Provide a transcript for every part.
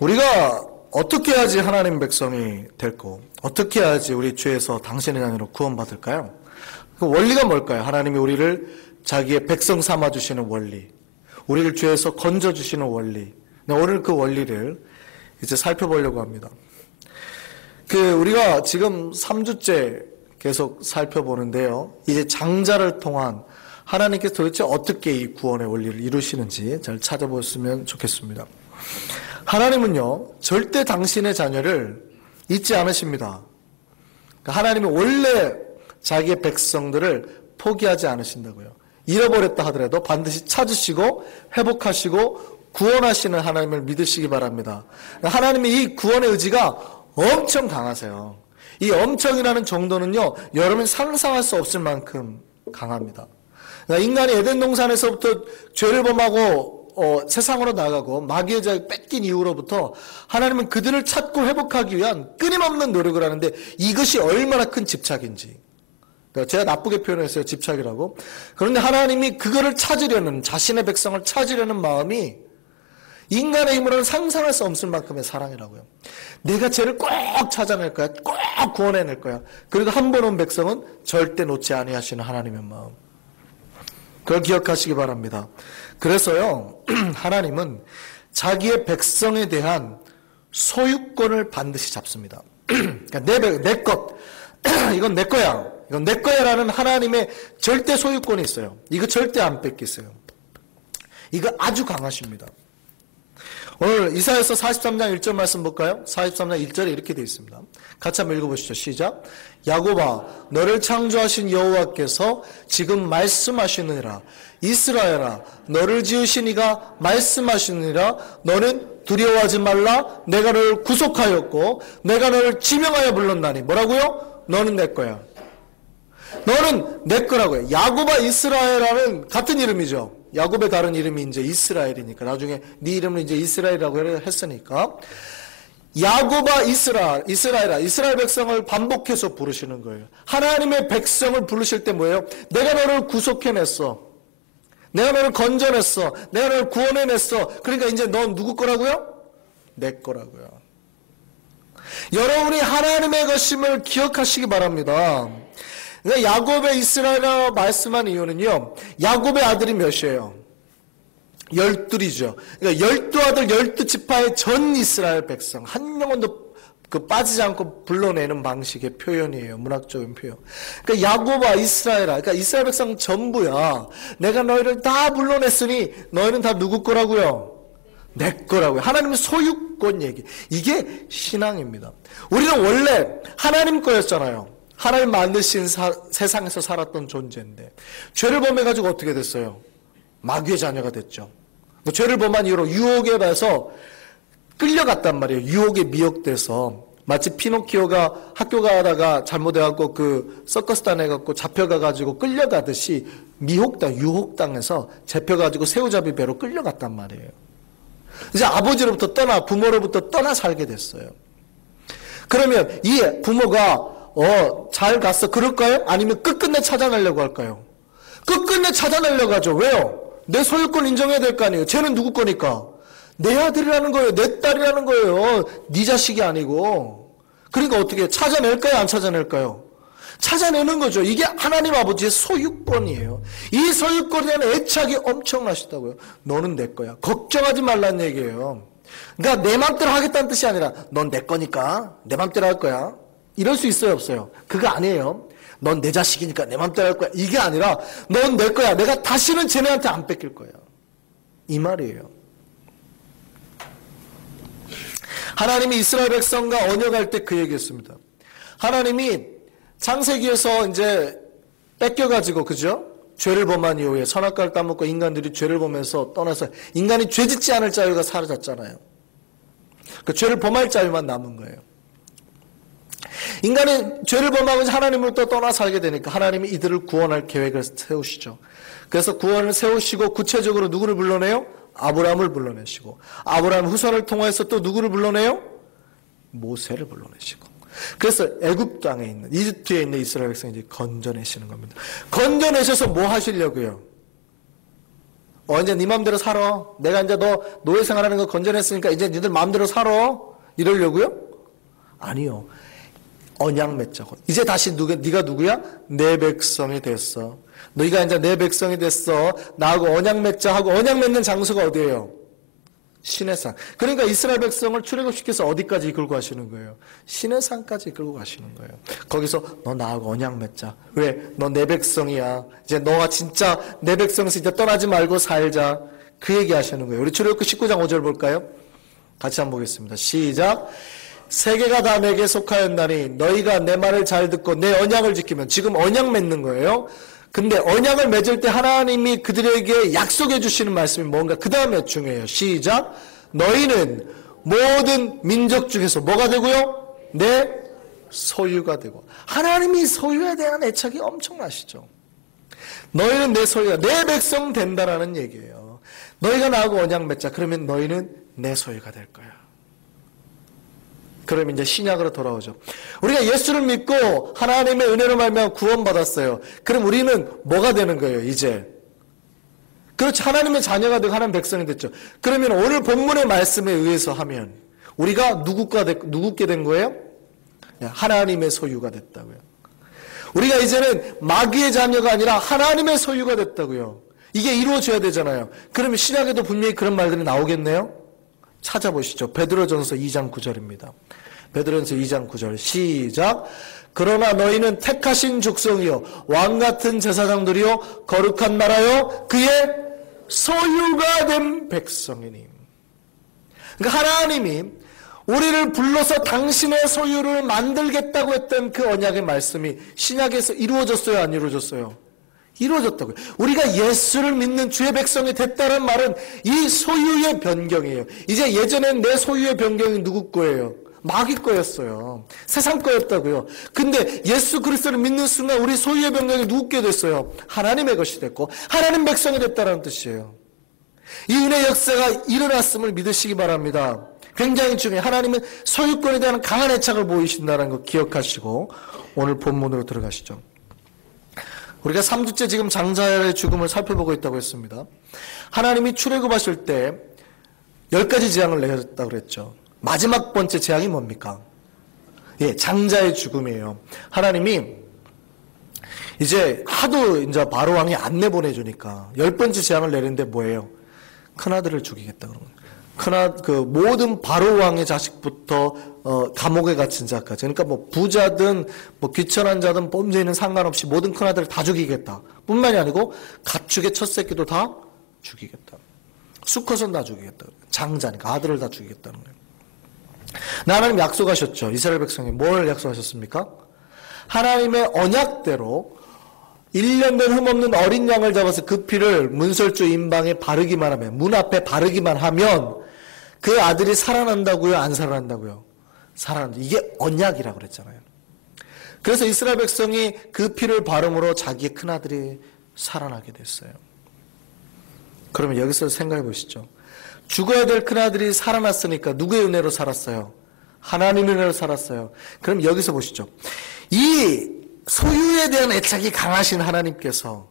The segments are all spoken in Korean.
우리가 어떻게 해야지 하나님 백성이 될고, 어떻게 해야지 우리 죄에서 당신의 자녀로 구원받을까요? 그 원리가 뭘까요? 하나님이 우리를 자기의 백성 삼아주시는 원리, 우리를 죄에서 건져주시는 원리. 오늘 그 원리를 이제 살펴보려고 합니다. 우리가 지금 3주째 계속 살펴보는데요. 이제 장자를 통한 하나님께서 도대체 어떻게 이 구원의 원리를 이루시는지 잘 찾아보시면 좋겠습니다. 하나님은요, 절대 당신의 자녀를 잊지 않으십니다. 하나님이 원래 자기의 백성들을 포기하지 않으신다고요. 잃어버렸다 하더라도 반드시 찾으시고 회복하시고 구원하시는 하나님을 믿으시기 바랍니다. 하나님이 이 구원의 의지가 엄청 강하세요. 이 엄청이라는 정도는요, 여러분이 상상할 수 없을 만큼 강합니다. 인간이 에덴 동산에서부터 죄를 범하고 세상으로 나가고 마귀의 자유를 뺏긴 이후로부터 하나님은 그들을 찾고 회복하기 위한 끊임없는 노력을 하는데, 이것이 얼마나 큰 집착인지. 제가 나쁘게 표현했어요, 집착이라고. 그런데 하나님이 그거를 찾으려는, 자신의 백성을 찾으려는 마음이 인간의 힘으로는 상상할 수 없을 만큼의 사랑이라고요. 내가 죄를 꼭 찾아낼 거야, 꼭 구원해낼 거야. 그리고 한 번 온 백성은 절대 놓지 아니하시는 하나님의 마음, 그걸 기억하시기 바랍니다. 그래서요, 하나님은 자기의 백성에 대한 소유권을 반드시 잡습니다. 그러니까 내 것, 이건 내 거야, 이건 내 거야라는 하나님의 절대 소유권이 있어요. 이거 절대 안 뺏기세요. 이거 아주 강하십니다. 오늘 이사야서 43장 1절 말씀 볼까요? 43장 1절에 이렇게 되어 있습니다. 같이 한번 읽어보시죠. 시작. 야곱아, 너를 창조하신 여호와께서 지금 말씀하시느니라. 이스라엘아, 너를 지으신 이가 말씀하시느니라. 너는 두려워하지 말라. 내가 너를 구속하였고 내가 너를 지명하여 불렀나니. 뭐라고요? 너는 내 거야. 너는 내 거라고요. 야곱아, 이스라엘아는 같은 이름이죠. 야곱의 다른 이름이 이제 이스라엘이니까, 나중에 네 이름을 이제 이스라엘이라고 했으니까, 야곱아, 이스라엘아, 이스라엘 백성을 반복해서 부르시는 거예요. 하나님의 백성을 부르실 때 뭐예요? 내가 너를 구속해냈어. 내가 너를 건져냈어. 내가 너를 구원해냈어. 그러니까 이제 넌 누구 거라고요? 내 거라고요. 여러분이 하나님의 것임을 기억하시기 바랍니다. 그러니까 야곱의 이스라엘이라고 말씀한 이유는요, 야곱의 아들이 몇이에요? 12이죠. 그러니까 12아들 12지파의 전 이스라엘 백성 한 영혼도 빠지지 않고 불러내는 방식의 표현이에요. 문학적인 표현. 그러니까 야곱아, 이스라엘아, 그러니까 이스라엘 백성 전부야. 내가 너희를 다 불러냈으니 너희는 다 누구 거라고요? 내 거라고요. 하나님의 소유권 얘기. 이게 신앙입니다. 우리는 원래 하나님 거였잖아요. 하나님 만드신 세상에서 살았던 존재인데, 죄를 범해가지고 어떻게 됐어요? 마귀의 자녀가 됐죠. 죄를 범한 이후로 유혹에 봐서 끌려갔단 말이에요. 유혹에 미혹돼서, 마치 피노키오가 학교 가다가 잘못해갖고 서커스단 해갖고 잡혀가가지고 끌려가듯이 유혹당해서 잡혀가지고 새우잡이 배로 끌려갔단 말이에요. 이제 아버지로부터 부모로부터 떠나 살게 됐어요. 그러면 이 부모가 잘 갔어 그럴까요? 아니면 끝끝내 찾아내려고 할까요? 끝끝내 찾아내려고 하죠. 왜요? 내 소유권 인정해야 될 거 아니에요. 쟤는 누구 거니까? 내 아들이라는 거예요. 내 딸이라는 거예요. 네 자식이 아니고. 그러니까 어떻게 찾아낼까요? 안 찾아낼까요? 찾아내는 거죠. 이게 하나님 아버지의 소유권이에요. 이 소유권에 대한 애착이 엄청나시다고요. 너는 내 거야. 걱정하지 말라는 얘기예요. 그러니까 내 맘대로 하겠다는 뜻이 아니라 넌 내 거니까 내 맘대로 할 거야. 이럴 수 있어요, 없어요? 그거 아니에요. 넌 내 자식이니까 내 맘대로 할 거야. 이게 아니라 넌 내 거야. 내가 다시는 쟤네한테 안 뺏길 거야. 이 말이에요. 하나님이 이스라엘 백성과 언약할 때 그 얘기했습니다. 하나님이 창세기에서 이제 뺏겨가지고, 그죠? 죄를 범한 이후에 선악과를 따먹고 인간들이 죄를 범해서 떠나서 인간이 죄 짓지 않을 자유가 사라졌잖아요. 그 죄를 범할 자유만 남은 거예요. 인간이 죄를 범하고 하나님으로부터 떠나 살게 되니까 하나님이 이들을 구원할 계획을 세우시죠. 그래서 구원을 세우시고 구체적으로 누구를 불러내요? 아브라함을 불러내시고, 아브라함 후손을 통해서 또 누구를 불러내요? 모세를 불러내시고. 그래서 애굽 땅에 있는, 이집트에 있는 이스라엘 백성을 이제 건져내시는 겁니다. 건져내셔서 뭐 하시려고요? 이제 네 마음대로 살아. 내가 이제 너 노예 생활하는 거 건져냈으니까 이제 니들 마음대로 살아. 이러려고요? 아니요. 언약 맺자고. 이제 다시 네가 누구야? 내 백성이 됐어. 너희가 이제 내 백성이 됐어. 나하고 언약 맺자 하고 언약 맺는 장소가 어디예요? 시내산. 그러니까 이스라엘 백성을 출애굽시켜서 어디까지 이끌고 가시는 거예요? 시내산까지 이끌고 가시는 거예요. 거기서 너 나하고 언약 맺자. 왜? 너 내 백성이야. 이제 너가 진짜 내 백성에서 이제 떠나지 말고 살자. 그 얘기 하시는 거예요. 우리 출애굽기 19장 5절 볼까요? 같이 한번 보겠습니다. 시작. 세계가 다 내게 속하였나니 너희가 내 말을 잘 듣고 내 언약을 지키면, 지금 언약 맺는 거예요. 근데 언약을 맺을 때 하나님이 그들에게 약속해 주시는 말씀이 뭔가 그 다음에 중요해요. 시작. 너희는 모든 민족 중에서 뭐가 되고요? 내 소유가 되고. 하나님이 소유에 대한 애착이 엄청나시죠. 너희는 내 소유가, 내 백성 된다라는 얘기예요. 너희가 나하고 언약 맺자. 그러면 너희는 내 소유가 될 거야. 그럼 이제 신약으로 돌아오죠. 우리가 예수를 믿고 하나님의 은혜로 말미암아 구원받았어요. 그럼 우리는 뭐가 되는 거예요, 이제? 그렇지, 하나님의 자녀가 되고 하나님의 백성이 됐죠. 그러면 오늘 본문의 말씀에 의해서 하면 우리가 누구께 된 거예요? 하나님의 소유가 됐다고요. 우리가 이제는 마귀의 자녀가 아니라 하나님의 소유가 됐다고요. 이게 이루어져야 되잖아요. 그러면 신약에도 분명히 그런 말들이 나오겠네요. 찾아보시죠. 베드로전서 2장 9절입니다. 베드로전서 2장 9절 시작. 그러나 너희는 택하신 족속이요 왕같은 제사장들이요 거룩한 나라요 그의 소유가 된 백성이니. 그러니까 하나님이 우리를 불러서 당신의 소유를 만들겠다고 했던 그 언약의 말씀이 신약에서 이루어졌어요, 안 이루어졌어요? 이루어졌다고요. 우리가 예수를 믿는 주의 백성이 됐다는 말은 이 소유의 변경이에요. 이제 예전엔 내 소유의 변경이 누구 거예요? 마귀 거였어요. 세상 거였다고요. 근데 예수 그리스도를 믿는 순간 우리 소유의 변경이 누구께 됐어요? 하나님의 것이 됐고 하나님 백성이 됐다는 뜻이에요. 이 은혜의 역사가 일어났음을 믿으시기 바랍니다. 굉장히 중요해요. 하나님은 소유권에 대한 강한 애착을 보이신다는 거 기억하시고 오늘 본문으로 들어가시죠. 우리가 3주째 지금 장자의 죽음을 살펴보고 있다고 했습니다. 하나님이 출애굽하실 때 10가지 재앙을 내렸다고 그랬죠. 마지막 번째 재앙이 뭡니까? 예, 장자의 죽음이에요. 하나님이 이제 하도 이제 바로 왕이 안 내보내주니까 10번째 재앙을 내리는데 뭐예요? 큰아들을 죽이겠다 그런 거예요. 모든 바로 왕의 자식부터 감옥에 갇힌 자까지, 그러니까 뭐 부자든 뭐 귀천한 자든 범죄인은 상관없이 모든 큰아들을 다 죽이겠다. 뿐만이 아니고 가축의 첫 새끼도 다 죽이겠다. 수컷은 다 죽이겠다. 장자니까 아들을 다 죽이겠다는 거예요. 하나님 약속하셨죠. 이스라엘 백성이 뭘 약속하셨습니까? 하나님의 언약대로 1년 된 흠없는 어린 양을 잡아서 그 피를 문설주 임방에 바르기만 하면, 문 앞에 바르기만 하면 그 아들이 살아난다고요? 안 살아난다고요? 살아난다. 이게 언약이라고 그랬잖아요. 그래서 이스라엘 백성이 그 피를 바름으로 자기의 큰아들이 살아나게 됐어요. 그러면 여기서 생각해 보시죠. 죽어야 될 큰아들이 살아났으니까 누구의 은혜로 살았어요? 하나님의 은혜로 살았어요. 그럼 여기서 보시죠. 이 소유에 대한 애착이 강하신 하나님께서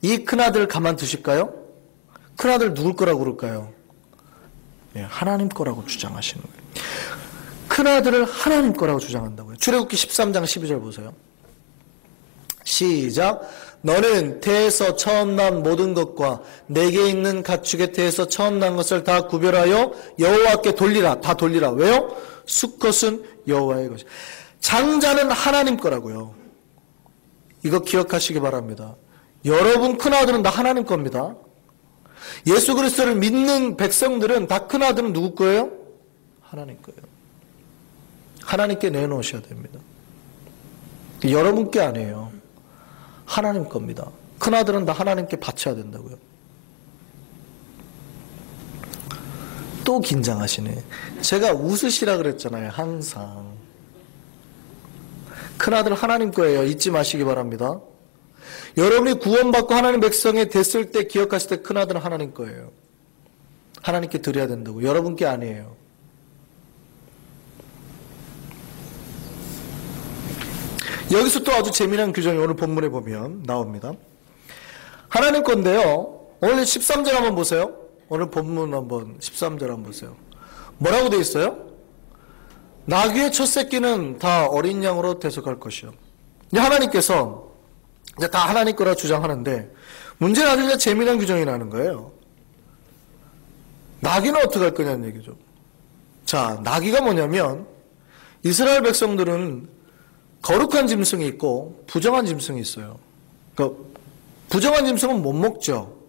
이 큰아들을 가만두실까요? 큰아들 누굴 거라고 그럴까요? 예, 하나님 거라고 주장하시는 거예요. 큰아들을 하나님 거라고 주장한다고요. 출애굽기 13장 12절 보세요. 시작. 너는 태에서 처음 난 모든 것과 내게 있는 가축의 태에서 처음 난 것을 다 구별하여 여호와께 돌리라. 다 돌리라. 왜요? 수컷은 여호와의 것이. 장자는 하나님 거라고요. 이거 기억하시기 바랍니다. 여러분 큰아들은 다 하나님 겁니다. 예수 그리스도를 믿는 백성들은 다 큰아들은 누구 거예요? 하나님 거예요. 하나님께 내놓으셔야 됩니다. 여러분 게 아니에요. 하나님 겁니다. 큰아들은 다 하나님께 바쳐야 된다고요. 또 긴장하시네. 제가 웃으시라 그랬잖아요. 항상. 큰아들 하나님 거예요. 잊지 마시기 바랍니다. 여러분이 구원받고 하나님 백성이 됐을 때 기억하실 때 큰아들은 하나님 거예요. 하나님께 드려야 된다고. 여러분 게 아니에요. 여기서 또 아주 재미난 규정이 오늘 본문에 보면 나옵니다. 하나님 건데요. 오늘 13절 한번 보세요. 오늘 본문 한번 13절 한번 보세요. 뭐라고 되어 있어요? 나귀의 첫 새끼는 다 어린 양으로 대속할 것이요. 이제 하나님께서 이제 다 하나님 거라 주장하는데 문제는 아주 재미난 규정이 나는 거예요. 나귀는 어떻게 할 거냐는 얘기죠. 자, 나귀가 뭐냐면 이스라엘 백성들은 거룩한 짐승이 있고 부정한 짐승이 있어요. 그러니까 부정한 짐승은 못 먹죠.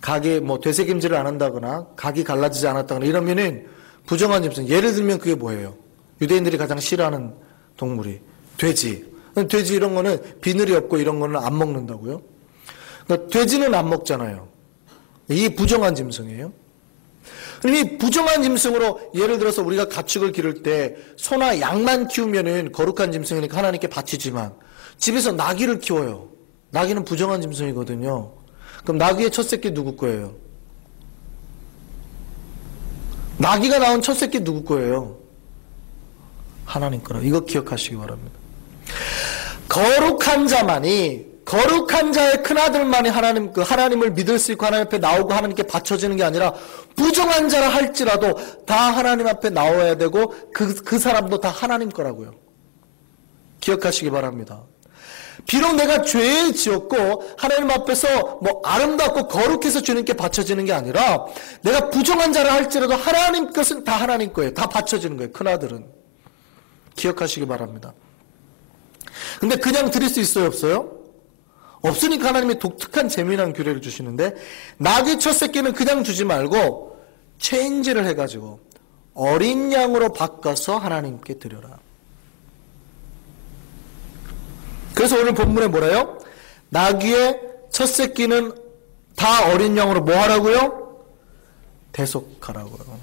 각이 되새김질을 안 한다거나 각이 갈라지지 않았다거나 이러면은 부정한 짐승. 예를 들면 그게 뭐예요? 유대인들이 가장 싫어하는 동물이 돼지. 돼지 이런 거는 비늘이 없고 이런 거는 안 먹는다고요? 그러니까 돼지는 안 먹잖아요. 이게 부정한 짐승이에요. 이 부정한 짐승으로 예를 들어서 우리가 가축을 기를 때 소나 양만 키우면은 거룩한 짐승이니까 하나님께 바치지만 집에서 나귀를 키워요. 나귀는 부정한 짐승이거든요. 그럼 나귀의 첫 새끼 누구 거예요? 나귀가 낳은 첫 새끼 누구 거예요? 하나님 거라. 이거 기억하시기 바랍니다. 거룩한 자만이 거룩한 자의 큰아들만이 하나님을 믿을 수 있고 하나님 앞에 나오고 하나님께 바쳐지는 게 아니라 부정한 자라 할지라도 다 하나님 앞에 나와야 되고 그 사람도 다 하나님 거라고요. 기억하시기 바랍니다. 비록 내가 죄 지었고 하나님 앞에서 아름답고 거룩해서 주님께 바쳐지는 게 아니라 내가 부정한 자라 할지라도 하나님 것은 다 하나님 거예요. 다 바쳐지는 거예요. 큰아들은. 기억하시기 바랍니다. 근데 그냥 드릴 수 있어요? 없어요? 없으니까 하나님이 독특한 재미난 규례를 주시는데 나귀 첫 새끼는 그냥 주지 말고 체인지를 해가지고 어린 양으로 바꿔서 하나님께 드려라. 그래서 오늘 본문에 뭐래요? 나귀의 첫 새끼는 다 어린 양으로 뭐 하라고요? 대속하라고요.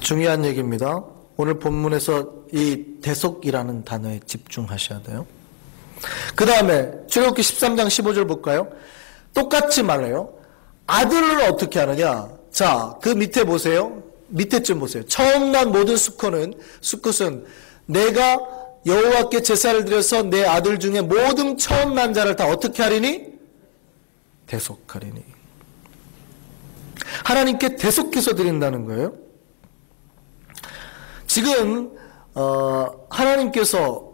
중요한 얘기입니다. 오늘 본문에서 이 대속이라는 단어에 집중하셔야 돼요. 그 다음에 출애굽기 13장 15절 볼까요? 똑같이 말해요. 아들을 어떻게 하느냐? 자, 그 밑에 보세요. 밑에쯤 보세요. 처음 난 모든 수컷은 내가 여호와께 제사를 드려서 내 아들 중에 모든 처음 난 자를 다 어떻게 하리니? 대속하리니. 하나님께 대속해서 드린다는 거예요. 지금 하나님께서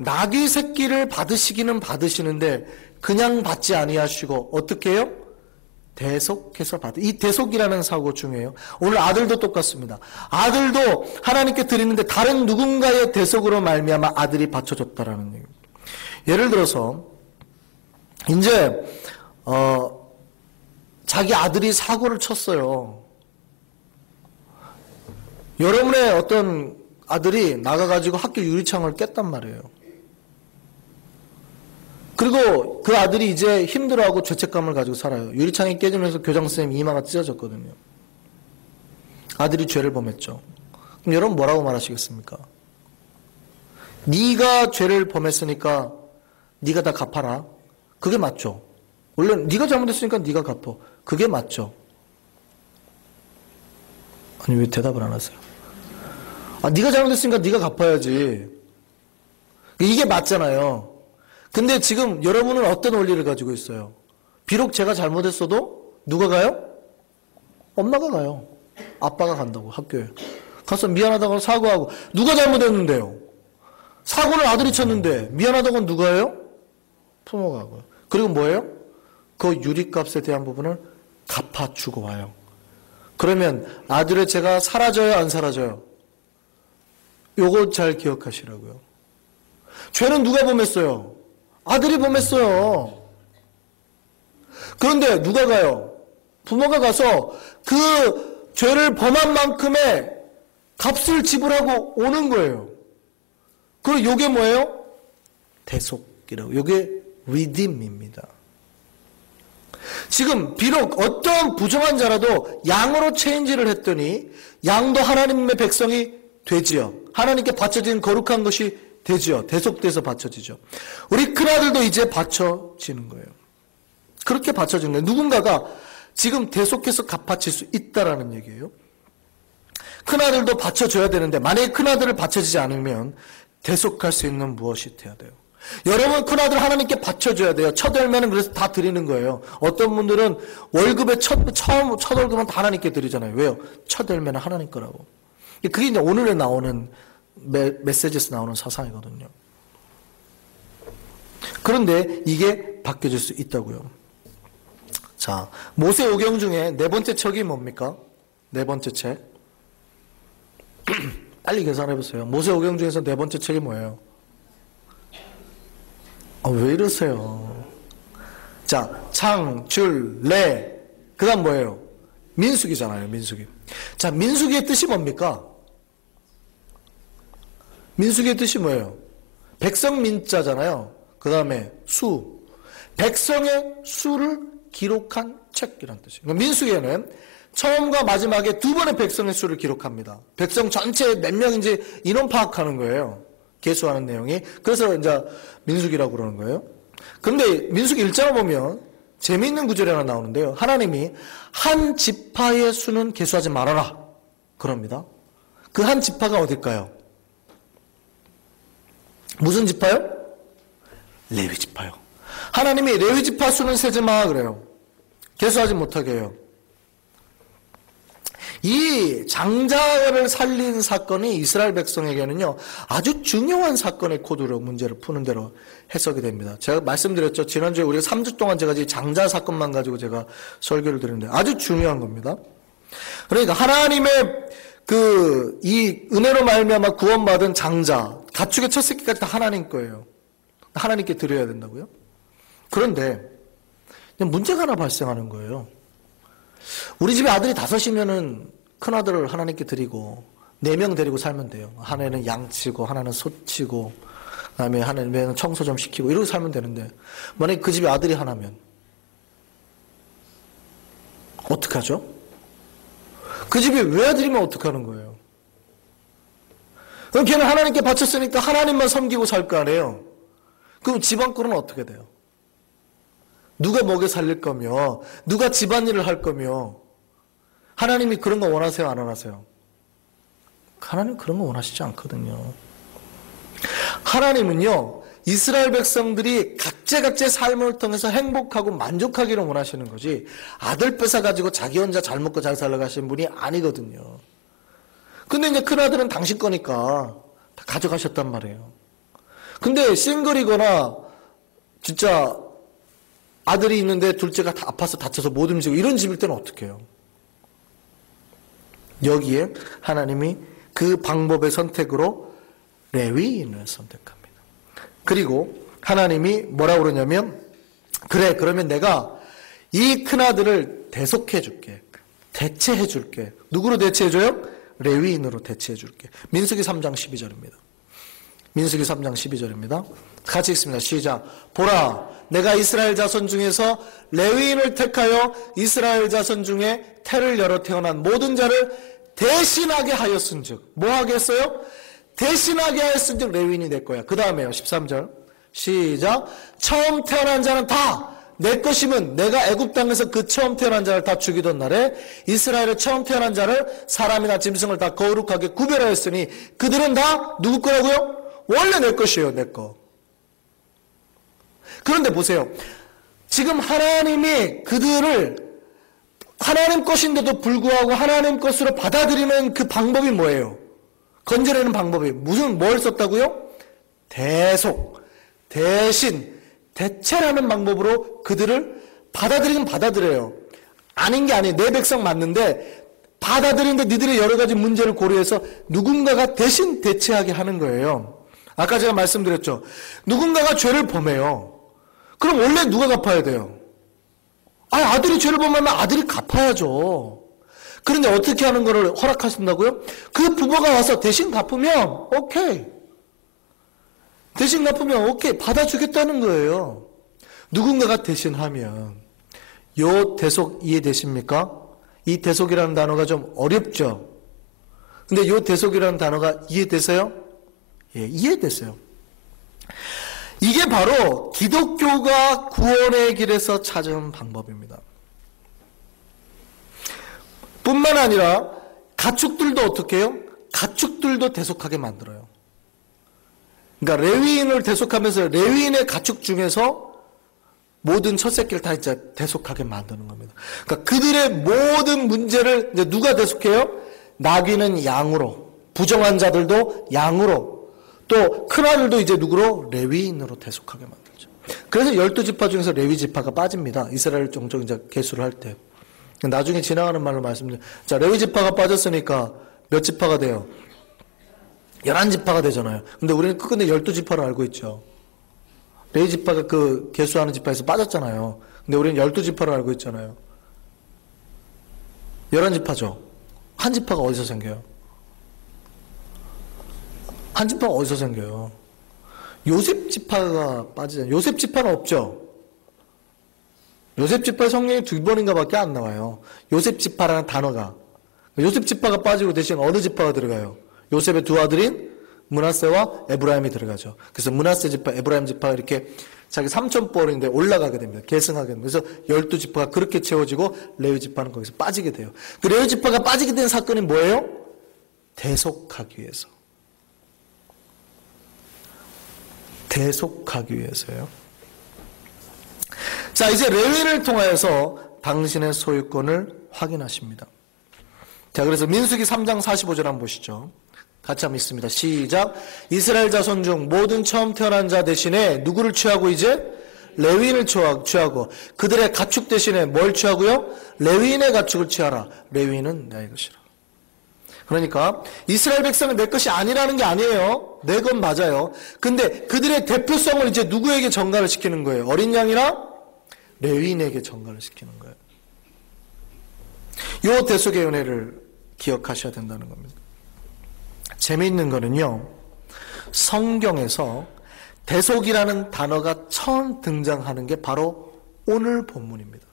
나귀 새끼를 받으시기는 받으시는데 그냥 받지 아니하시고 어떻게 해요? 대속해서 이 대속이라는 사고 중요해요. 오늘 아들도 똑같습니다. 아들도 하나님께 드리는데 다른 누군가의 대속으로 말미암아 아들이 바쳐졌다라는 얘기입니다. 예를 들어서 이제 자기 아들이 사고를 쳤어요. 여러분의 어떤 아들이 나가가지고 학교 유리창을 깼단 말이에요. 그리고 그 아들이 이제 힘들어하고 죄책감을 가지고 살아요. 유리창이 깨지면서 교장선생님 이마가 찢어졌거든요. 아들이 죄를 범했죠. 그럼 여러분 뭐라고 말하시겠습니까? 네가 죄를 범했으니까 네가 다 갚아라. 그게 맞죠. 원래 네가 잘못했으니까 네가 갚어. 그게 맞죠. 아니 왜 대답을 안 하세요? 네가 잘못했으니까 네가 갚아야지. 이게 맞잖아요. 근데 지금 여러분은 어떤 원리를 가지고 있어요? 비록 제가 잘못했어도 누가 가요? 엄마가 가요. 아빠가 간다고 학교에. 가서 미안하다고 사과하고. 누가 잘못했는데요? 사고를 아들이 쳤는데 미안하다고는 누가 해요? 부모가 하고요. 그리고 뭐예요? 그 유리값에 대한 부분을 갚아주고 와요. 그러면 아들의 죄가 사라져요? 안 사라져요? 요거 잘 기억하시라고요. 죄는 누가 범했어요? 아들이 범했어요. 그런데 누가 가요? 부모가 가서 그 죄를 범한 만큼의 값을 지불하고 오는 거예요. 그리고 요게 뭐예요? 대속이라고. 요게 redeem입니다. 지금 비록 어떤 부정한 자라도 양으로 체인지를 했더니 양도 하나님의 백성이 되지요. 하나님께 바쳐진 거룩한 것이 되지요. 대속돼서 바쳐지죠. 우리 큰아들도 이제 바쳐지는 거예요. 그렇게 바쳐지는 거예요. 누군가가 지금 대속해서 갚아칠 수 있다라는 얘기예요. 큰아들도 바쳐줘야 되는데 만약에 큰아들을 바쳐지지 않으면 대속할 수 있는 무엇이 돼야 돼요. 여러분 큰아들 하나님께 바쳐줘야 돼요. 첫 열매는 그래서 다 드리는 거예요. 어떤 분들은 월급의 첫 월급은 다 하나님께 드리잖아요. 왜요? 첫 열매는 하나님 거라고. 그게 이제 오늘에 나오는 메시지에서 나오는 사상이거든요. 그런데 이게 바뀌어질 수 있다고요. 자, 모세오경 중에 네 번째 책이 뭡니까? 네 번째 책. 빨리 계산해 보세요. 모세오경 중에서 네 번째 책이 뭐예요? 왜 이러세요? 자, 창, 줄, 래. 그 다음 뭐예요? 민수기잖아요, 민수기. 자, 민수기의 뜻이 뭡니까? 민수기의 뜻이 뭐예요? 백성 민자잖아요. 그 다음에 수. 백성의 수를 기록한 책이라는 뜻이에요. 그러니까 민수기에는 처음과 마지막에 두 번의 백성의 수를 기록합니다. 백성 전체 몇 명인지 인원 파악하는 거예요. 계수하는 내용이. 그래서 이제 민수기라고 그러는 거예요. 그런데 민수기 1장을 보면 재미있는 구절이 하나 나오는데요. 하나님이 한 지파의 수는 계수하지 말아라. 그럽니다. 그 한 지파가 어딜까요? 무슨 지파요? 레위 지파요. 하나님이 레위 지파 수는 세지 마 그래요. 계수하지 못하게 해요. 이 장자를 살린 사건이 이스라엘 백성에게는요 아주 중요한 사건의 코드로 문제를 푸는 대로 해석이 됩니다. 제가 말씀드렸죠. 지난주에 우리가 3주 동안 제가 이 장자 사건만 가지고 제가 설교를 드렸는데 아주 중요한 겁니다. 그러니까 하나님의 이 은혜로 말미암아 구원받은 장자 가축의 첫 새끼까지 다 하나님 거예요. 하나님께 드려야 된다고요? 그런데 문제가 하나 발생하는 거예요. 우리 집에 아들이 5이면은 큰아들을 하나님께 드리고 4명 데리고 살면 돼요. 하나는 양치고 하나는 소치고 그다음에 하나는 청소 좀 시키고 이러고 살면 되는데 만약에 그 집에 아들이 하나면 어떡하죠? 그 집에 외아들이면 어떡하는 거예요? 그럼 걔는 하나님께 바쳤으니까 하나님만 섬기고 살 거 아니에요? 그럼 집안꼴은 어떻게 돼요? 누가 먹여 살릴 거며 누가 집안일을 할 거며 하나님이 그런 거 원하세요? 안 원하세요? 하나님 그런 거 원하시지 않거든요. 하나님은요 이스라엘 백성들이 각자의 삶을 통해서 행복하고 만족하기를 원하시는 거지 아들 뺏어가지고 자기 혼자 잘 먹고 잘 살아가시는 분이 아니거든요. 근데 이제 큰아들은 당신 거니까 다 가져가셨단 말이에요. 근데 싱글이거나 진짜 아들이 있는데 둘째가 다 아파서 다쳐서 못 움직이고 이런 집일 때는 어떻게 해요? 여기에 하나님이 그 방법의 선택으로 레위인을 선택합니다. 그리고 하나님이 뭐라고 그러냐면 그래 그러면 내가 이 큰아들을 대속해 줄게. 대체해 줄게. 누구로 대체해 줘요? 레위인으로 대체해 줄게. 민수기 3장 12절입니다. 민수기 3장 12절입니다. 같이 읽습니다. 시작. 보라 내가 이스라엘 자손 중에서 레위인을 택하여 이스라엘 자손 중에 태를 열어 태어난 모든 자를 대신하게 하였은즉 뭐 하겠어요? 대신하게 하였은즉 레위인이 될 거야. 그 다음에요. 13절 시작. 처음 태어난 자는 다 내 것이면 내가 애굽 땅에서 그 처음 태어난 자를 다 죽이던 날에 이스라엘의 처음 태어난 자를 사람이나 짐승을 다 거룩하게 구별하였으니 그들은 다 누구 거라고요? 원래 내 것이에요. 내 거. 그런데 보세요. 지금 하나님이 그들을 하나님 것인데도 불구하고 하나님 것으로 받아들이는 그 방법이 뭐예요? 건져내는 방법이 뭘 썼다고요? 대속, 대신, 대체라는 방법으로 그들을 받아들이긴 받아들여요. 아닌 게 아니에요. 내 백성 맞는데 받아들이는데 니들의 여러 가지 문제를 고려해서 누군가가 대신 대체하게 하는 거예요. 아까 제가 말씀드렸죠. 누군가가 죄를 범해요. 그럼 원래 누가 갚아야 돼요? 아들이 죄를 범하면 아들이 갚아야죠. 그런데 어떻게 하는 거를 허락하신다고요? 그 부모가 와서 대신 갚으면 오케이. 대신 갚으면 오케이. 받아주겠다는 거예요. 누군가가 대신하면 요 대속 이해되십니까? 이 대속이라는 단어가 좀 어렵죠? 근데 요 대속이라는 단어가 이해되세요? 예, 이해됐어요. 이게 바로 기독교가 구원의 길에서 찾은 방법입니다. 뿐만 아니라 가축들도 어떻게 해요? 가축들도 대속하게 만들어요. 그러니까 레위인을 대속하면서 레위인의 가축 중에서 모든 첫 새끼를 다 이제 대속하게 만드는 겁니다. 그러니까 그들의 모든 문제를 이제 누가 대속해요? 나귀는 양으로, 부정한 자들도 양으로, 또 큰아들도 이제 누구로? 레위인으로 대속하게 만들죠. 그래서 12지파 중에서 레위 지파가 빠집니다. 이스라엘 종족 이제 계수를 할 때. 나중에 지나가는 말로 말씀드려요. 자, 레위 지파가 빠졌으니까 몇 지파가 돼요? 11지파가 되잖아요. 근데 우리는 끝끝내 12지파로 알고 있죠. 레위 지파가 그 계수하는 지파에서 빠졌잖아요. 근데 우리는 12지파로 알고 있잖아요. 11지파죠. 한 지파가 어디서 생겨요? 한 지파가 어디서 생겨요? 요셉 지파가 빠지잖아요. 요셉 지파는 없죠. 요셉 지파 성경에 2번인가 밖에 안 나와요. 요셉 지파라는 단어가. 요셉 지파가 빠지고 대신 어느 지파가 들어가요? 요셉의 두 아들인 므낫세와 에브라임이 들어가죠. 그래서 므낫세 지파, 에브라임 지파가 이렇게 자기 삼촌뻘인데 올라가게 됩니다. 계승하게 됩니다. 그래서 12지파가 그렇게 채워지고 레위 지파는 거기서 빠지게 돼요. 그 레위 지파가 빠지게 된 사건이 뭐예요? 대속하기 위해서. 대속하기 위해서요. 자, 이제 레위를 통하여서 당신의 소유권을 확인하십니다. 자, 그래서 민수기 3장 45절 한번 보시죠. 같이 한번 읽습니다. 시작. 이스라엘 자손 중 모든 처음 태어난 자 대신에 누구를 취하고 이제? 레위인을 취하고 그들의 가축 대신에 뭘 취하고요? 레위인의 가축을 취하라. 레위인은 나의 것이라. 그러니까 이스라엘 백성은 내 것이 아니라는 게 아니에요. 내 건 맞아요. 근데 그들의 대표성을 이제 누구에게 전가를 시키는 거예요? 어린 양이나 레위인에게 전가를 시키는 거예요. 요 대속의 은혜를 기억하셔야 된다는 겁니다. 재미있는 거는요, 성경에서 대속이라는 단어가 처음 등장하는 게 바로 오늘 본문입니다.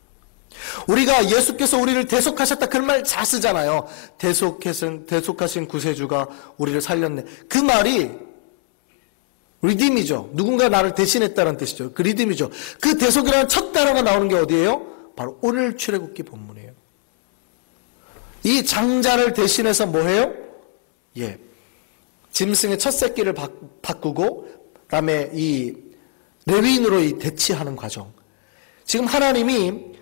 우리가 예수께서 우리를 대속하셨다 그런 말 잘 쓰잖아요. 대속하신 구세주가 우리를 살렸네. 그 말이 리딤이죠. 누군가 나를 대신했다는 뜻이죠. 그 리딤이죠. 그 대속이라는 첫 단어가 나오는 게 어디예요? 바로 오늘 출애굽기 본문이에요. 이 장자를 대신해서 뭐 해요? 예, 짐승의 첫 새끼를 바꾸고 그다음에 이 레위인으로 이 대치하는 과정. 지금 하나님이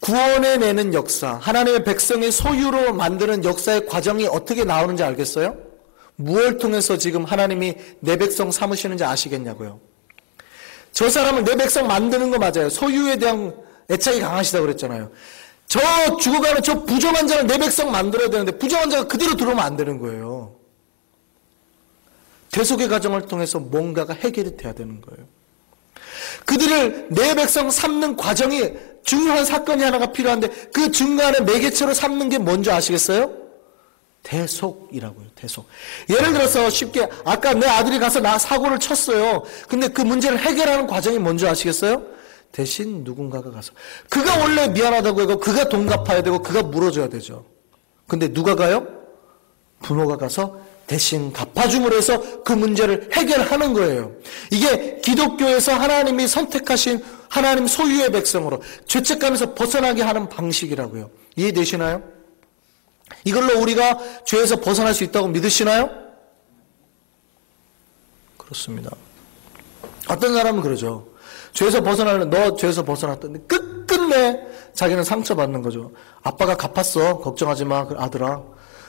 구원해내는 역사, 하나님의 백성의 소유로 만드는 역사의 과정이 어떻게 나오는지 알겠어요? 무엇을 통해서 지금 하나님이 내 백성 삼으시는지 아시겠냐고요? 저 사람은 내 백성 만드는 거 맞아요. 소유에 대한 애착이 강하시다고 그랬잖아요. 저 죽어가는 저 부정한 자는 내 백성 만들어야 되는데 부정한 자가 그대로 들어오면 안 되는 거예요. 대속의 과정을 통해서 뭔가가 해결이 돼야 되는 거예요. 그들을 내 백성 삼는 과정이 중요한 사건이 하나가 필요한데 그 중간에 매개체로 삼는 게 뭔지 아시겠어요? 대속이라고요. 대속. 예를 들어서 쉽게 아까 내 아들이 가서 나 사고를 쳤어요. 근데 그 문제를 해결하는 과정이 뭔지 아시겠어요? 대신 누군가가 가서 그가 원래 미안하다고 하고 그가 돈 갚아야 되고 그가 물어줘야 되죠. 근데 누가 가요? 부모가 가서 대신 갚아줌으로 해서 그 문제를 해결하는 거예요. 이게 기독교에서 하나님이 선택하신 하나님 소유의 백성으로 죄책감에서 벗어나게 하는 방식이라고요. 이해되시나요? 이걸로 우리가 죄에서 벗어날 수 있다고 믿으시나요? 그렇습니다. 어떤 사람은 그러죠. 죄에서 벗어나려면 너 죄에서 벗어났더니 끝끝내 자기는 상처받는 거죠. 아빠가 갚았어. 걱정하지 마 아들아.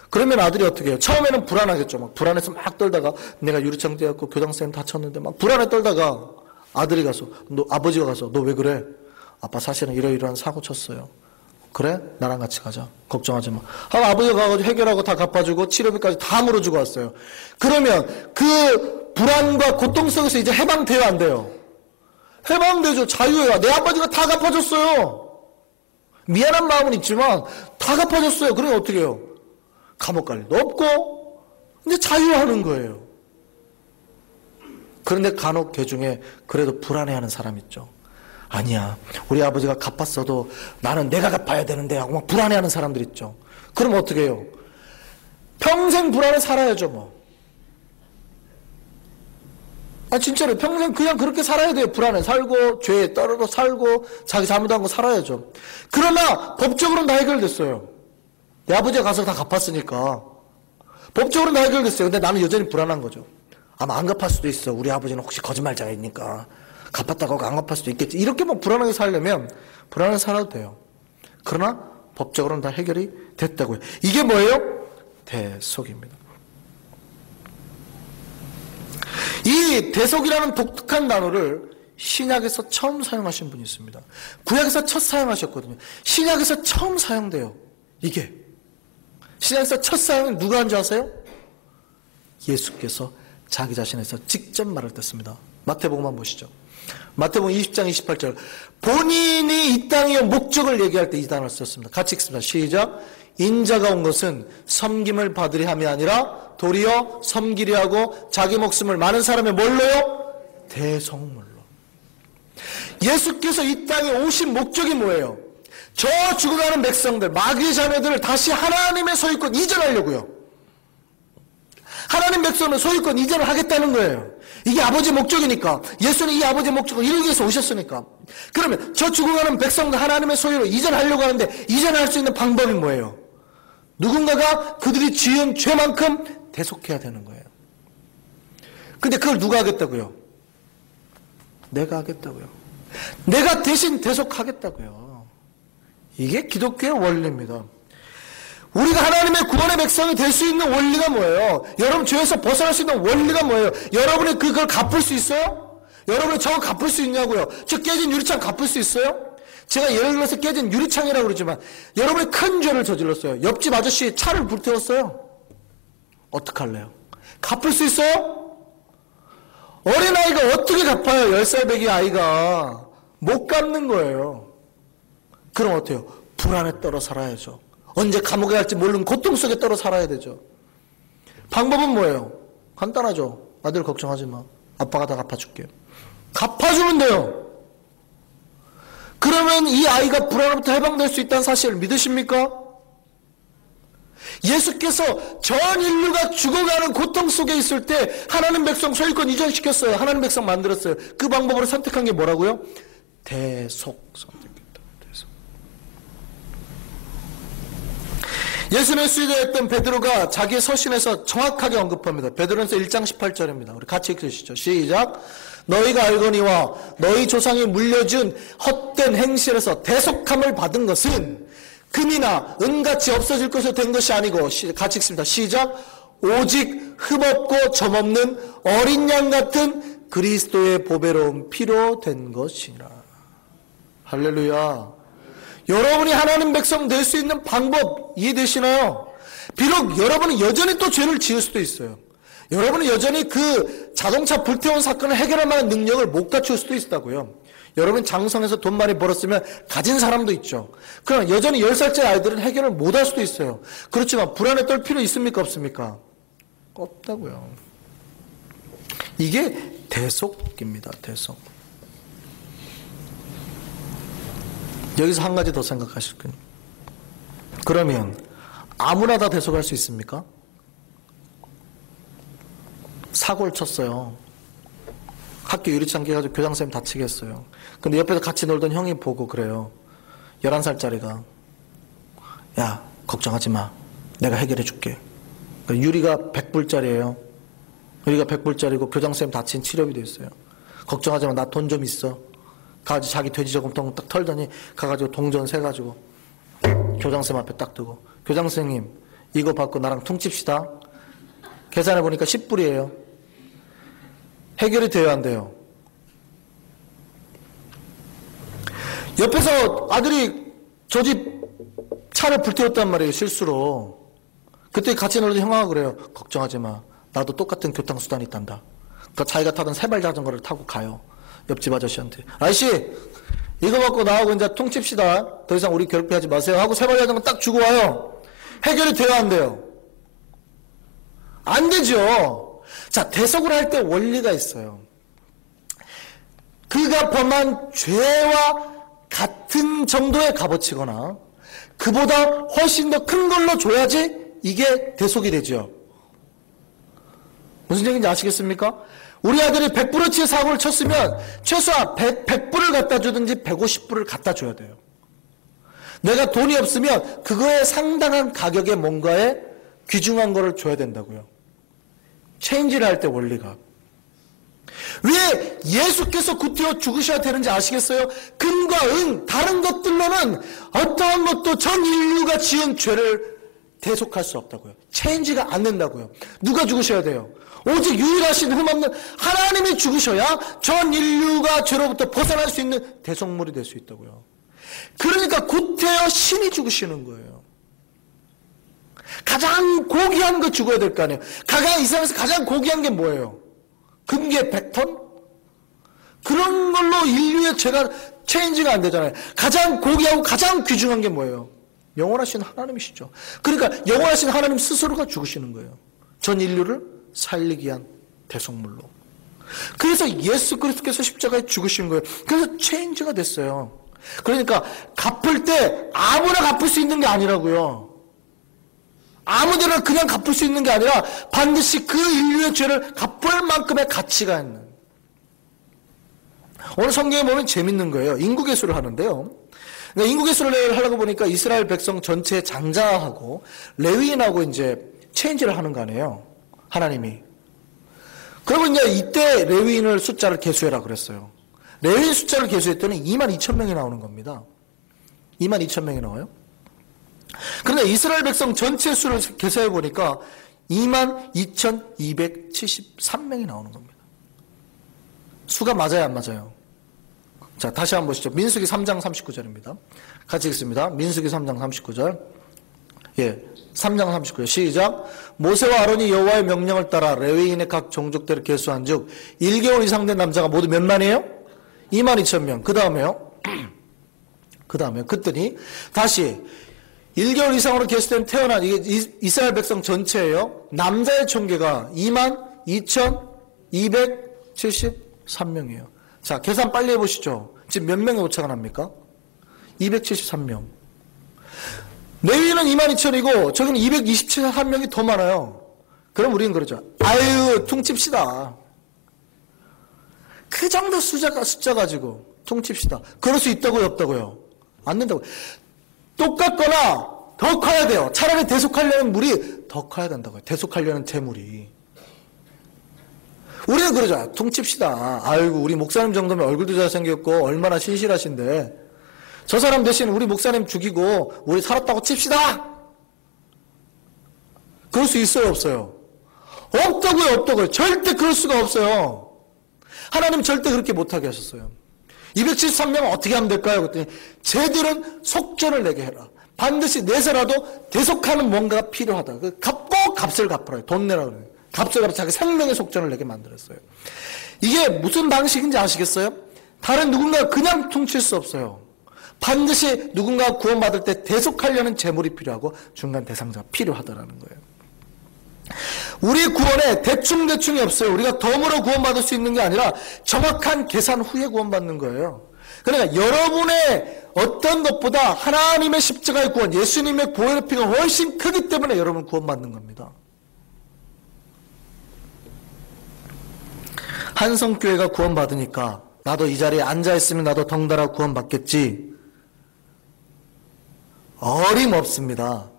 그러면 아들이 어떻게 해요? 처음에는 불안하겠죠. 막 불안해서 막 떨다가 내가 유리창 떼었고 교장선생님 다쳤는데 막 불안해 떨다가 아들이 가서 아버지가 가서 너 왜 그래? 아빠 사실은 이러이러한 사고 쳤어요. 그래? 나랑 같이 가자. 걱정하지 마. 하고 아버지가 가가지고 해결하고 다 갚아주고 치료비까지 다 물어주고 왔어요. 그러면 그 불안과 고통 속에서 이제 해방돼요, 안 돼요? 해방되죠. 자유예요. 내 아버지가 다 갚아줬어요. 미안한 마음은 있지만 다 갚아줬어요. 그러면 어떻게 해요? 감옥 갈 일도 없고 이제 자유하는 거예요. 그런데 간혹 개 중에 그래도 불안해하는 사람 있죠. 아니야, 우리 아버지가 갚았어도 나는 내가 갚아야 되는데 하고 막 불안해하는 사람들 있죠. 그럼 어떻게 해요? 평생 불안해 살아야죠 뭐. 진짜로 평생 그냥 그렇게 살아야 돼요. 불안해 살고 죄에 떨어져 살고 자기 잘못한 거 살아야죠. 그러나 법적으로는 다 해결됐어요. 내 아버지가 가서 다 갚았으니까 법적으로는 다 해결됐어요. 근데 나는 여전히 불안한 거죠. 아마 안 갚을 수도 있어. 우리 아버지는 혹시 거짓말자이니까 갚았다고 하고 안 갚을 수도 있겠지. 이렇게 뭐 불안하게 살려면 불안하게 살아도 돼요. 그러나 법적으로는 다 해결이 됐다고요. 이게 뭐예요? 대속입니다. 이 대속이라는 독특한 단어를 신약에서 처음 사용하신 분이 있습니다. 구약에서 첫 사용하셨거든요. 신약에서 처음 사용돼요. 이게 신약에서 첫 사용은 누가 한 줄 아세요? 예수께서 자기 자신에서 직접 말을 했습니다. 마태복음만 보시죠. 마태복음 20장 28절. 본인이 이 땅의 목적을 얘기할 때 이 단어를 썼습니다. 같이 읽습니다. 시작. 인자가 온 것은 섬김을 받으리 함이 아니라 도리어 섬기려 하고 자기 목숨을 많은 사람의 뭘로요? 대속물로. 예수께서 이 땅에 오신 목적이 뭐예요? 저 죽어가는 백성들, 마귀의 자녀들을 다시 하나님의 소유권 이전하려고요. 하나님 백성은 소유권 이전을 하겠다는 거예요. 이게 아버지의 목적이니까. 예수는 이 아버지의 목적을 이루기 위해서 오셨으니까. 그러면 저 죽어가는 백성들 하나님의 소유로 이전하려고 하는데 이전할 수 있는 방법이 뭐예요? 누군가가 그들이 지은 죄만큼 대속해야 되는 거예요. 근데 그걸 누가 하겠다고요? 내가 하겠다고요. 내가 대신 대속하겠다고요. 이게 기독교의 원리입니다. 우리가 하나님의 구원의 백성이 될 수 있는 원리가 뭐예요? 여러분 죄에서 벗어날 수 있는 원리가 뭐예요? 여러분이 그걸 갚을 수 있어요? 여러분이 저거 갚을 수 있냐고요? 저 깨진 유리창 갚을 수 있어요? 제가 예를 들어서 깨진 유리창이라고 그러지만 여러분이 큰 죄를 저질렀어요. 옆집 아저씨 차를 불태웠어요. 어떡할래요? 갚을 수 있어요? 어린아이가 어떻게 갚아요? 10살 배기 아이가 못 갚는 거예요. 그럼 어때요? 불안에 떨어 살아야죠. 언제 감옥에 갈지 모르는 고통 속에 떨어 살아야 되죠. 방법은 뭐예요? 간단하죠. 아들 걱정하지 마. 아빠가 다 갚아줄게. 갚아주면 돼요. 그러면 이 아이가 불안으로부터 해방될 수 있다는 사실을 믿으십니까? 예수께서 전 인류가 죽어가는 고통 속에 있을 때 하나님 백성 소유권 이전시켰어요. 하나님 백성 만들었어요. 그 방법으로 선택한 게 뭐라고요? 대속 선택했다. 대속. 예수님의 수제자였던 베드로가 자기의 서신에서 정확하게 언급합니다. 베드로전서 1장 18절입니다. 우리 같이 읽으시죠. 시작. 너희가 알거니와 너희 조상이 물려준 헛된 행실에서 대속함을 받은 것은 금이나 은같이 없어질 것으로 된 것이 아니고, 같이 읽습니다. 시작. 오직 흠없고 점없는 어린 양 같은 그리스도의 보배로운 피로 된 것이라. 할렐루야. 여러분이 하나님 백성 될 수 있는 방법 이해되시나요? 비록 여러분은 여전히 또 죄를 지을 수도 있어요. 여러분은 여전히 그 자동차 불태운 사건을 해결할 만한 능력을 못 갖출 수도 있다고요. 여러분 장성해서 돈 많이 벌었으면 가진 사람도 있죠. 그러나 여전히 10살짜리 아이들은 해결을 못 할 수도 있어요. 그렇지만 불안에 떨 필요 있습니까? 없습니까? 없다고요. 이게 대속입니다. 대속. 여기서 한 가지 더 생각하실 거예요. 그러면 아무나 다 대속할 수 있습니까? 사고를 쳤어요. 학교 유리창 깨가지고 교장선생님 다치겠어요. 근데 옆에서 같이 놀던 형이 보고 그래요. 11살짜리가 야 걱정하지 마. 내가 해결해 줄게. 그러니까 유리가 100불짜리예요. 유리가 100불짜리고 교장선생님 다친 치료비도 있어요. 걱정하지 마. 나 돈 좀 있어. 가가지고 자기 돼지 저금통 딱 털더니 가가지고 동전 세가지고 교장선생님 앞에 딱 두고 교장선생님 이거 받고 나랑 퉁칩시다. 계산해보니까 10불이에요. 해결이 돼야 안 돼요? 옆에서 아들이 저 집 차를 불태웠단 말이에요. 실수로. 그때 같이 놀던 형아가 그래요. 걱정하지 마. 나도 똑같은 교통수단이 있단다. 그러니까 자기가 타던 세발 자전거를 타고 가요. 옆집 아저씨한테. 아저씨 이거 먹고 나하고 이제 통칩시다. 더 이상 우리 괴롭히하지 마세요 하고 세발 자전거 딱 주고 와요. 해결이 돼야 안 돼요? 안 되죠. 자, 대속을 할 때 원리가 있어요. 그가 범한 죄와 같은 정도의 값어치거나 그보다 훨씬 더 큰 걸로 줘야지 이게 대속이 되죠. 무슨 얘기인지 아시겠습니까? 우리 아들이 100불어치의 사고를 쳤으면 최소한 100불을 갖다 주든지 150불을 갖다 줘야 돼요. 내가 돈이 없으면 그거에 상당한 가격의 뭔가에 귀중한 거를 줘야 된다고요. 체인지를 할 때 원리가. 왜 예수께서 구태여 죽으셔야 되는지 아시겠어요? 금과 은, 다른 것들로는 어떠한 것도 전 인류가 지은 죄를 대속할 수 없다고요. 체인지가 안 된다고요. 누가 죽으셔야 돼요? 오직 유일하신 흠없는 하나님이 죽으셔야 전 인류가 죄로부터 벗어날 수 있는 대속물이 될 수 있다고요. 그러니까 구태여 신이 죽으시는 거예요. 가장 고귀한 거 죽어야 될 거 아니에요. 이 세상에서 가장 고귀한 게 뭐예요? 금괴 100톤? 그런 걸로 인류의 죄가 체인지가 안 되잖아요. 가장 고귀하고 가장 귀중한 게 뭐예요? 영원하신 하나님이시죠. 그러니까 영원하신 하나님 스스로가 죽으시는 거예요. 전 인류를 살리기 위한 대속물로. 그래서 예수 그리스도께서 십자가에 죽으신 거예요. 그래서 체인지가 됐어요. 그러니까 갚을 때 아무나 갚을 수 있는 게 아니라고요. 아무데나 그냥 갚을 수 있는 게 아니라 반드시 그 인류의 죄를 갚을 만큼의 가치가 있는. 오늘 성경에 보면 재밌는 거예요. 인구계수를 하는데요. 그러니까 인구계수를 하려고 보니까 이스라엘 백성 전체 장자하고 레위인하고 이제 체인지를 하는 거 아니에요. 하나님이. 그리고 이제 이때 레위인을 숫자를 계수해라 그랬어요. 레위인 숫자를 계수했더니 22,000명이 나오는 겁니다. 22,000명이 나와요. 그런데 이스라엘 백성 전체 수를 계산해 보니까 22,273명이 나오는 겁니다. 수가 맞아요, 안 맞아요? 자, 다시 한번 보시죠. 민수기 3장 39절입니다. 같이 읽습니다. 민수기 3장 39절. 예, 3장 39절. 시작. 모세와 아론이 여호와의 명령을 따라 레위인의 각 종족대를 계수한즉 1개월 이상 된 남자가 모두 몇 만이에요? 22,000명. 그 다음에요. 그랬더니 다시 1개월 이상으로 계수된 태어난 이게 이스라엘 백성 전체예요. 남자의 총계가 22,273명이에요. 자, 계산 빨리 해보시죠. 지금 몇 명의 오차가 납니까? 273명. 레위인은 22,000이고 저기는 223명이 더 많아요. 그럼 우리는 그러죠. 아유, 퉁칩시다. 그 정도 숫자 가지고 퉁칩시다. 그럴 수 있다고요, 없다고요? 안 된다고요. 똑같거나 더 커야 돼요. 차라리 대속하려는 물이 더 커야 된다고요. 대속하려는 재물이. 우리는 그러죠. 퉁칩시다. 아이고, 우리 목사님 정도면 얼굴도 잘생겼고 얼마나 신실하신데 저 사람 대신 우리 목사님 죽이고 우리 살았다고 칩시다. 그럴 수 있어요, 없어요? 없다고요. 절대 그럴 수가 없어요. 하나님 절대 그렇게 못하게 하셨어요. 273명 어떻게 하면 될까요? 그랬더니 쟤들은 속전을 내게 해라. 반드시 내서라도 대속하는 뭔가가 필요하다. 갚고 값을 갚으라. 돈 내라 그래요. 값을 갚아 자기 생명의 속전을 내게 만들었어요. 이게 무슨 방식인지 아시겠어요? 다른 누군가 그냥 퉁칠 수 없어요. 반드시 누군가 구원받을 때 대속하려는 재물이 필요하고 중간 대상자가 필요하다라는 거예요. 우리 구원에 대충이 없어요. 우리가 덤으로 구원받을 수 있는 게 아니라 정확한 계산 후에 구원받는 거예요. 그러니까 여러분의 어떤 것보다 하나님의 십자가의 구원, 예수님의 보혈의 피가 훨씬 크기 때문에 여러분 구원받는 겁니다. 한성교회가 구원받으니까 나도 이 자리에 앉아있으면 나도 덩달아 구원받겠지. 어림없습니다.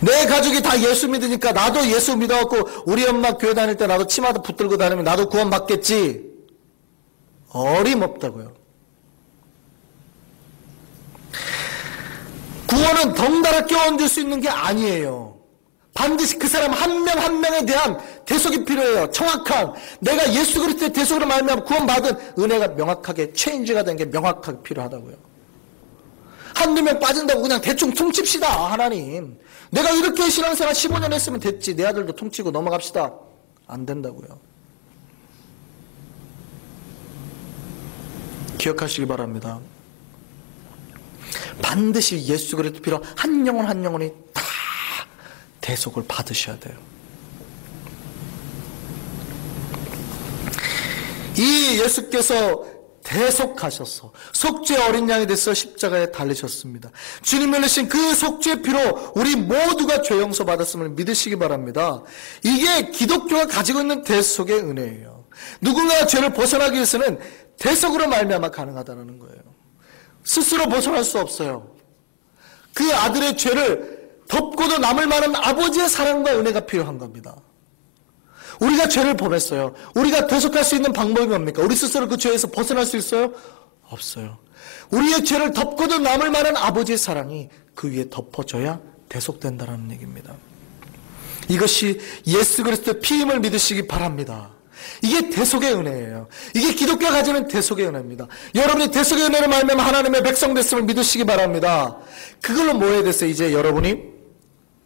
내 가족이 다 예수 믿으니까 나도 예수 믿어갖고 우리 엄마 교회 다닐 때 나도 치마도 붙들고 다니면 나도 구원받겠지. 어림없다고요. 구원은 덩달아 껴얹을 수 있는 게 아니에요. 반드시 그 사람 한 명 한 명에 대한 대속이 필요해요. 정확한 내가 예수 그리스도의 대속으로 말미암아 구원받은 은혜가 명확하게 체인지가 된 게 명확하게 필요하다고요. 한두 명 빠진다고 그냥 대충 퉁칩시다. 하나님 내가 이렇게 신앙생활 15년 했으면 됐지. 내 아들도 퉁치고 넘어갑시다. 안 된다고요. 기억하시기 바랍니다. 반드시 예수 그리스도 피로 한 영혼 한 영혼이 다 대속을 받으셔야 돼요. 이 예수께서 대속하셔서 속죄 어린 양이 돼서 십자가에 달리셨습니다. 주님 흘리신 그 속죄 피로 우리 모두가 죄 용서 받았음을 믿으시기 바랍니다. 이게 기독교가 가지고 있는 대속의 은혜예요. 누군가가 죄를 벗어나기 위해서는 대속으로 말미암아 가능하다는 거예요. 스스로 벗어날 수 없어요. 그 아들의 죄를 덮고도 남을 만한 아버지의 사랑과 은혜가 필요한 겁니다. 우리가 죄를 범했어요. 우리가 대속할 수 있는 방법이 뭡니까? 우리 스스로 그 죄에서 벗어날 수 있어요? 없어요. 우리의 죄를 덮고도 남을 만한 아버지의 사랑이 그 위에 덮어져야 대속된다는 얘기입니다. 이것이 예수 그리스도의 피임을 믿으시기 바랍니다. 이게 대속의 은혜예요. 이게 기독교가 가지는 대속의 은혜입니다. 여러분이 대속의 은혜를 말하면 하나님의 백성 됐음을 믿으시기 바랍니다. 그걸로 뭐 해야 됐어요? 이제 여러분이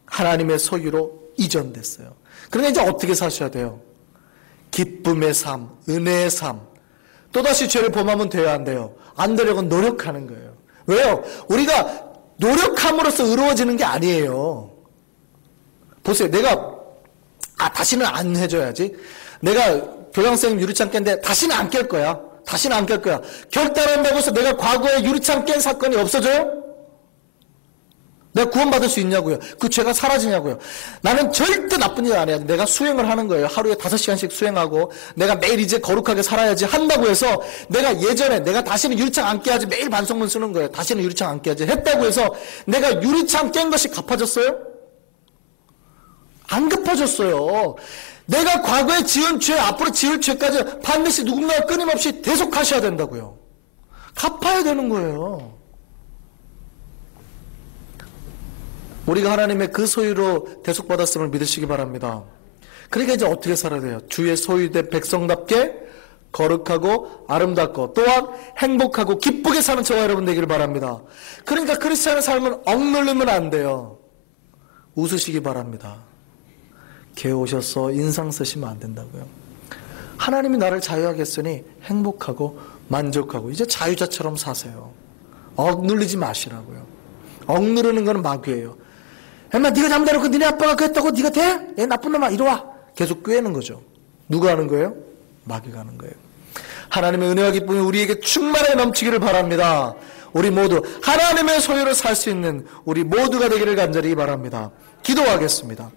하나님의 소유로 이전됐어요. 그러니까 이제 어떻게 사셔야 돼요? 기쁨의 삶, 은혜의 삶. 또다시 죄를 범하면 돼요, 안 돼요? 안 되려고 노력하는 거예요. 왜요? 우리가 노력함으로써 의로워지는 게 아니에요. 보세요. 내가 다시는 안 해줘야지. 내가 교장선생님 유리창 깼는데 다시는 안 깰 거야. 다시는 안 깰 거야. 결단한다고 해서 내가 과거에 유리창 깬 사건이 없어져요? 내가 구원받을 수 있냐고요? 그 죄가 사라지냐고요? 나는 절대 나쁜 일 안 해야 돼. 내가 수행을 하는 거예요. 하루에 5시간씩 수행하고 내가 매일 이제 거룩하게 살아야지 한다고 해서 내가 예전에 내가 다시는 유리창 안 깨야지 매일 반성문 쓰는 거예요. 다시는 유리창 안 깨야지 했다고 해서 내가 유리창 깬 것이 갚아졌어요? 안 갚아졌어요. 내가 과거에 지은 죄, 앞으로 지을 죄까지 반드시 누군가가 끊임없이 대속하셔야 된다고요. 갚아야 되는 거예요. 우리가 하나님의 그 소유로 대속받았음을 믿으시기 바랍니다. 그러니까 이제 어떻게 살아야 돼요? 주의 소유된 백성답게 거룩하고 아름답고 또한 행복하고 기쁘게 사는 저와 여러분 되기를 바랍니다. 그러니까 크리스찬의 삶은 억누르면 안 돼요. 웃으시기 바랍니다. 개오셔서 인상 쓰시면 안 된다고요. 하나님이 나를 자유하게 했으니 행복하고 만족하고 이제 자유자처럼 사세요. 억누르지 마시라고요. 억누르는 건 마귀예요. 엄마 네가 잘못해놓고 니네 아빠가 그랬다고 네가 돼? 얘 나쁜 놈아 이리 와. 계속 꿰는 거죠. 누가 하는 거예요? 마귀가 하는 거예요. 하나님의 은혜와 기쁨이 우리에게 충만하게 넘치기를 바랍니다. 우리 모두 하나님의 소유로 살 수 있는 우리 모두가 되기를 간절히 바랍니다. 기도하겠습니다.